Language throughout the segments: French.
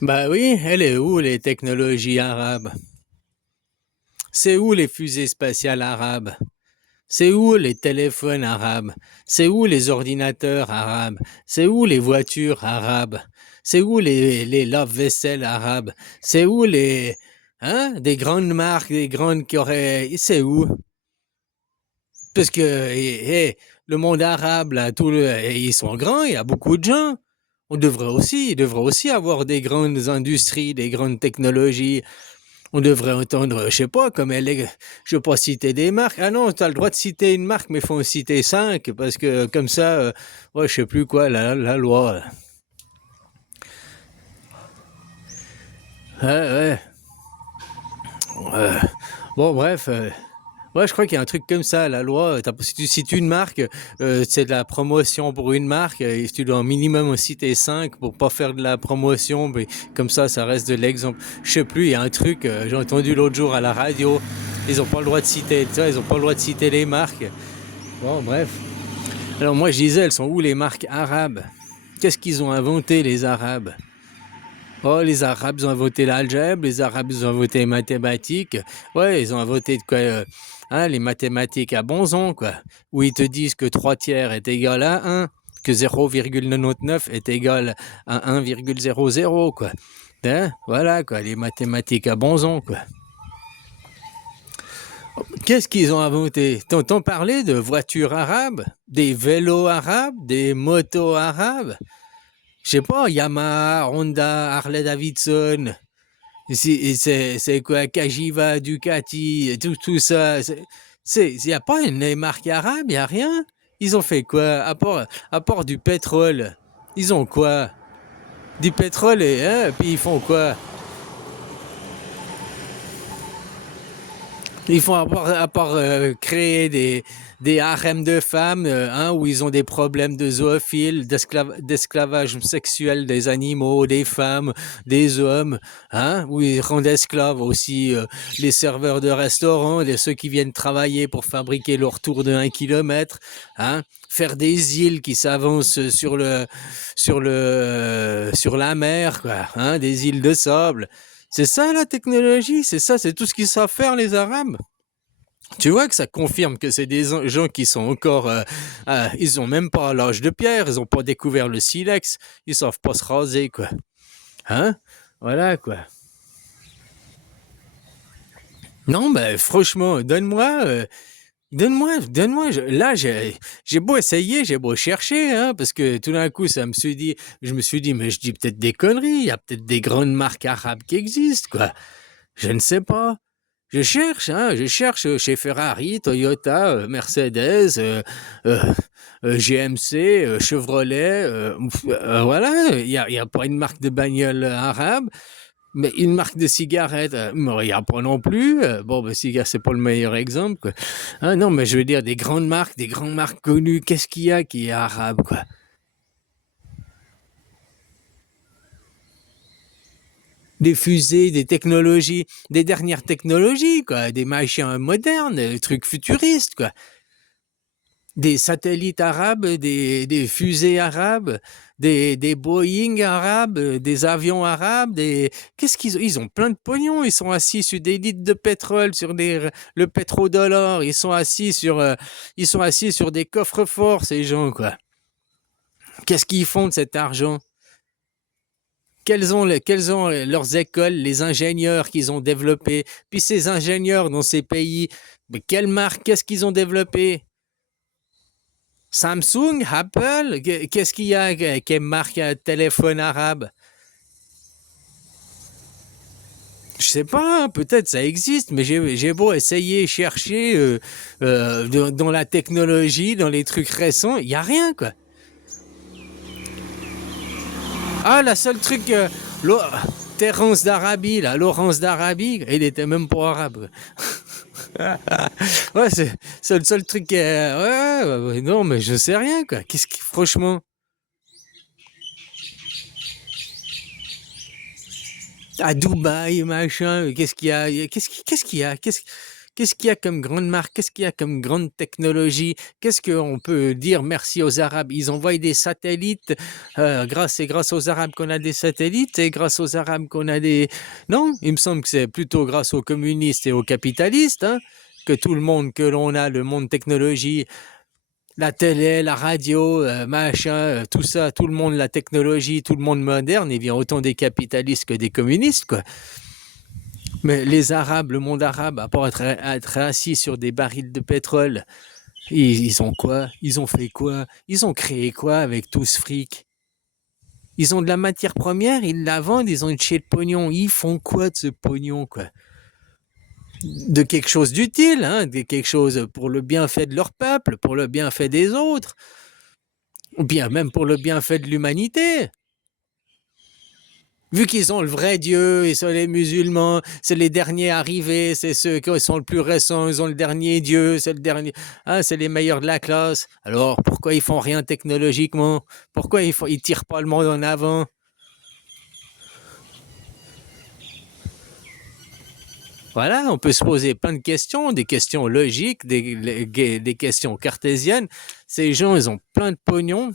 Bah oui, elle est où les technologies arabes? C'est où les fusées spatiales arabes? C'est où les téléphones arabes? C'est où les ordinateurs arabes? C'est où les voitures arabes? C'est où les lave-vaisselle arabes? C'est où les des grandes marques, des grandes qui auraient c'est où? Parce que le monde arabe là, ils sont grands, il y a beaucoup de gens. Ils devraient aussi avoir des grandes industries, des grandes technologies. On devrait entendre, je sais pas, comme elle est, je veux pas citer des marques. Ah non, tu as le droit de citer une marque, mais il faut en citer cinq, parce que comme ça, ouais, je sais plus quoi, la loi. Ouais, ouais. Euh, bon, bref. Ouais, je crois qu'il y a un truc comme ça, la loi. Si tu cites une marque, c'est de la promotion pour une marque, et tu dois au minimum en citer cinq pour pas faire de la promotion, mais comme ça reste de l'exemple. Je sais plus, il y a un truc, j'ai entendu l'autre jour à la radio, ils ont pas le droit de citer, tu vois, ils ont pas le droit de citer les marques. Bon, bref. Alors moi, je disais, elles sont où les marques arabes? Qu'est-ce qu'ils ont inventé, les Arabes? Oh, les Arabes ils ont inventé l'algèbre, les Arabes ils ont inventé les mathématiques. Ouais, ils ont inventé de quoi les mathématiques à bonzon, quoi. Où ils te disent que 3 tiers est égal à un, que 0,99 est égal à 1,00, quoi. Voilà, quoi, les mathématiques à bonzon, quoi. Qu'est-ce qu'ils ont inventé? T'entends parler de voitures arabes? Des vélos arabes? Des motos arabes? Je sais pas, Yamaha, Honda, Harley Davidson, c'est quoi, Kajiva, Ducati, tout ça. Il n'y a pas une marque arabe, il n'y a rien. Ils ont fait quoi, à part du pétrole? Ils ont quoi? Du pétrole puis ils font quoi? Ils font à part créer des harems de femmes où ils ont des problèmes de zoophiles, d'esclavage sexuel des animaux, des femmes, des hommes, où ils rendent esclaves aussi les serveurs de restaurants, ceux qui viennent travailler pour fabriquer leur tour de 1 kilomètre, faire des îles qui s'avancent sur la mer, quoi, des îles de sable. C'est ça la technologie, c'est ça, c'est tout ce qu'ils savent faire les Arabes. Tu vois que ça confirme que c'est des gens qui sont encore, ils ont même pas l'âge de pierre, ils ont pas découvert le silex, ils savent pas se raser quoi. Hein? Voilà quoi. Non, ben franchement, donne-moi. Là, j'ai beau essayer, j'ai beau chercher, parce que tout d'un coup, je me suis dit, mais je dis peut-être des conneries. Il y a peut-être des grandes marques arabes qui existent, quoi. Je ne sais pas. Je cherche chez Ferrari, Toyota, Mercedes, euh, GMC, Chevrolet, voilà, il y a pas une marque de bagnole arabe, mais une marque de cigarettes, il n'y a pas non plus. Bon, ben, cigare, c'est pas le meilleur exemple, quoi. Non, mais je veux dire, des grandes marques connues, qu'est-ce qu'il y a qui est arabe, quoi? Des fusées, des technologies, des dernières technologies, quoi, des machins modernes, des trucs futuristes, quoi. Des satellites arabes, des fusées arabes, des Boeing arabes, des avions arabes, qu'est-ce qu'ils ont? Ils ont plein de pognon, ils sont assis sur des litres de pétrole, le pétrodollar, ils sont assis sur des coffres forts, ces gens, quoi. Qu'est-ce qu'ils font de cet argent? Quelles ont leurs écoles, les ingénieurs qu'ils ont développés? Puis ces ingénieurs dans ces pays, mais quelle marque, qu'est-ce qu'ils ont développé? Samsung, Apple, qu'est-ce qu'il y a qui marque un téléphone arabe? Je sais pas, peut-être ça existe, mais j'ai beau essayer, chercher dans la technologie, dans les trucs récents, il y a rien quoi. Ah, la seule truc, Terence d'Arabie, là, Laurence d'Arabie, il était même pas arabe. Ouais, c'est le seul truc. Ouais, non, mais je sais rien quoi. Franchement, à Dubaï, machin, qu'est-ce qu'il y a? Qu'est-ce qu'il y a? Qu'est-ce qu'il y a comme grande marque? Qu'est-ce qu'il y a comme grande technologie? Qu'est-ce qu'on peut dire merci aux Arabes? Ils envoient des satellites. C'est grâce aux Arabes qu'on a des satellites et grâce aux Arabes qu'on a des... Non, il me semble que c'est plutôt grâce aux communistes et aux capitalistes, hein, que tout le monde que l'on a, le monde technologie, la télé, la radio, machin, tout ça, tout le monde, la technologie, tout le monde moderne, il vient autant des capitalistes que des communistes, quoi. Mais les Arabes, le monde arabe, à part être assis sur des barils de pétrole, ils ont quoi? Ils ont fait quoi? Ils ont créé quoi avec tout ce fric? Ils ont de la matière première, ils la vendent, ils ont une chier de pognon. Ils font quoi de ce pognon, quoi? De quelque chose d'utile, hein, de quelque chose pour le bienfait de leur peuple, pour le bienfait des autres, ou bien même pour le bienfait de l'humanité. Vu qu'ils ont le vrai Dieu, ils sont les musulmans, c'est les derniers arrivés, c'est ceux qui sont le plus récents, ils ont le dernier Dieu, c'est le dernier, ah, c'est les meilleurs de la classe. Alors pourquoi ils font rien technologiquement? Pourquoi ils tirent pas le monde en avant? Voilà, on peut se poser plein de questions, des questions logiques, des questions cartésiennes. Ces gens, ils ont plein de pognon,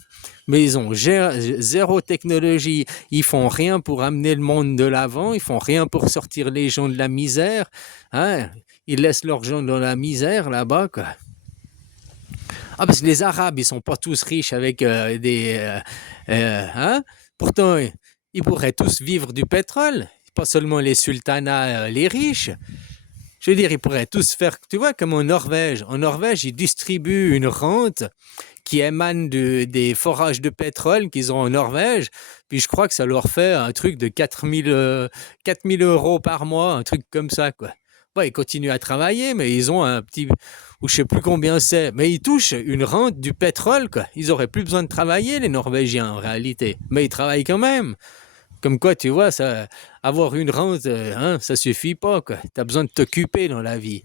mais ils ont zéro technologie. Ils font rien pour amener le monde de l'avant. Ils font rien pour sortir les gens de la misère. Hein? Ils laissent leurs gens dans la misère là-bas, quoi. Ah, parce que les Arabes, ils sont pas tous riches avec hein? Pourtant, ils pourraient tous vivre du pétrole. Pas seulement les sultanats, les riches. Je veux dire, ils pourraient tous faire, tu vois, comme en Norvège. En Norvège, ils distribuent une rente qui émane des forages de pétrole qu'ils ont en Norvège. Puis je crois que ça leur fait un truc de 4000 € par mois, un truc comme ça, quoi. Ouais, ils continuent à travailler, mais ils ont un petit... ou je sais plus combien c'est, mais ils touchent une rente du pétrole, quoi. Ils auraient plus besoin de travailler, les Norvégiens, en réalité. Mais ils travaillent quand même. Comme quoi, tu vois, ça, avoir une rente, hein, ça suffit pas, quoi. Tu as besoin de t'occuper dans la vie.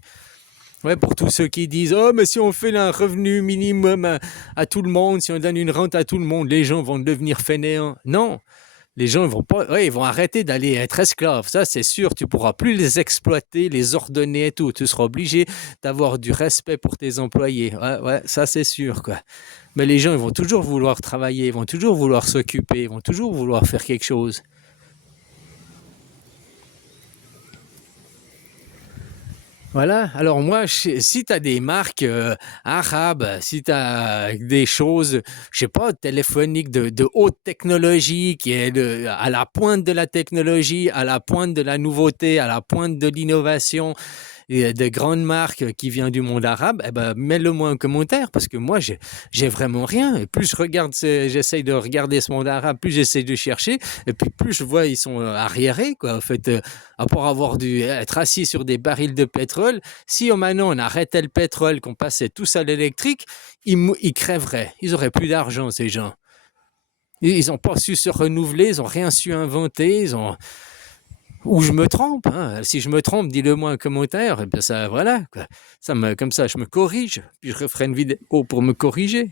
Ouais, pour tous ceux qui disent, oh, mais si on fait un revenu minimum à tout le monde, si on donne une rente à tout le monde, les gens vont devenir fainéants. Non, les gens ils vont pas, ouais, ils vont arrêter d'aller être esclaves. Ça, c'est sûr. Tu pourras plus les exploiter, les ordonner et tout. Tu seras obligé d'avoir du respect pour tes employés. Ouais, ça, c'est sûr, quoi. Mais les gens, ils vont toujours vouloir travailler, ils vont toujours vouloir s'occuper, ils vont toujours vouloir faire quelque chose. Voilà, alors moi, si tu as des marques arabes, si tu as des choses, je sais pas, téléphoniques de haute technologie, qui est à la pointe de la technologie, à la pointe de la nouveauté, à la pointe de l'innovation, et de grandes marques qui viennent du monde arabe, eh ben, mets-le-moi en commentaire, parce que moi, j'ai vraiment rien. Et plus je regarde, j'essaye de regarder ce monde arabe, plus j'essaye de chercher, et puis plus je vois, ils sont arriérés, quoi. En fait, à part être assis sur des barils de pétrole, si maintenant on arrêtait le pétrole, qu'on passait tous à l'électrique, ils crèveraient. Ils auraient plus d'argent, ces gens. Ils n'ont pas su se renouveler, ils n'ont rien su inventer, ou je me trompe, hein. Si je me trompe, dis-le-moi en commentaire. Et bien ça, voilà, quoi. Comme ça, je me corrige. Puis je referai une vidéo pour me corriger.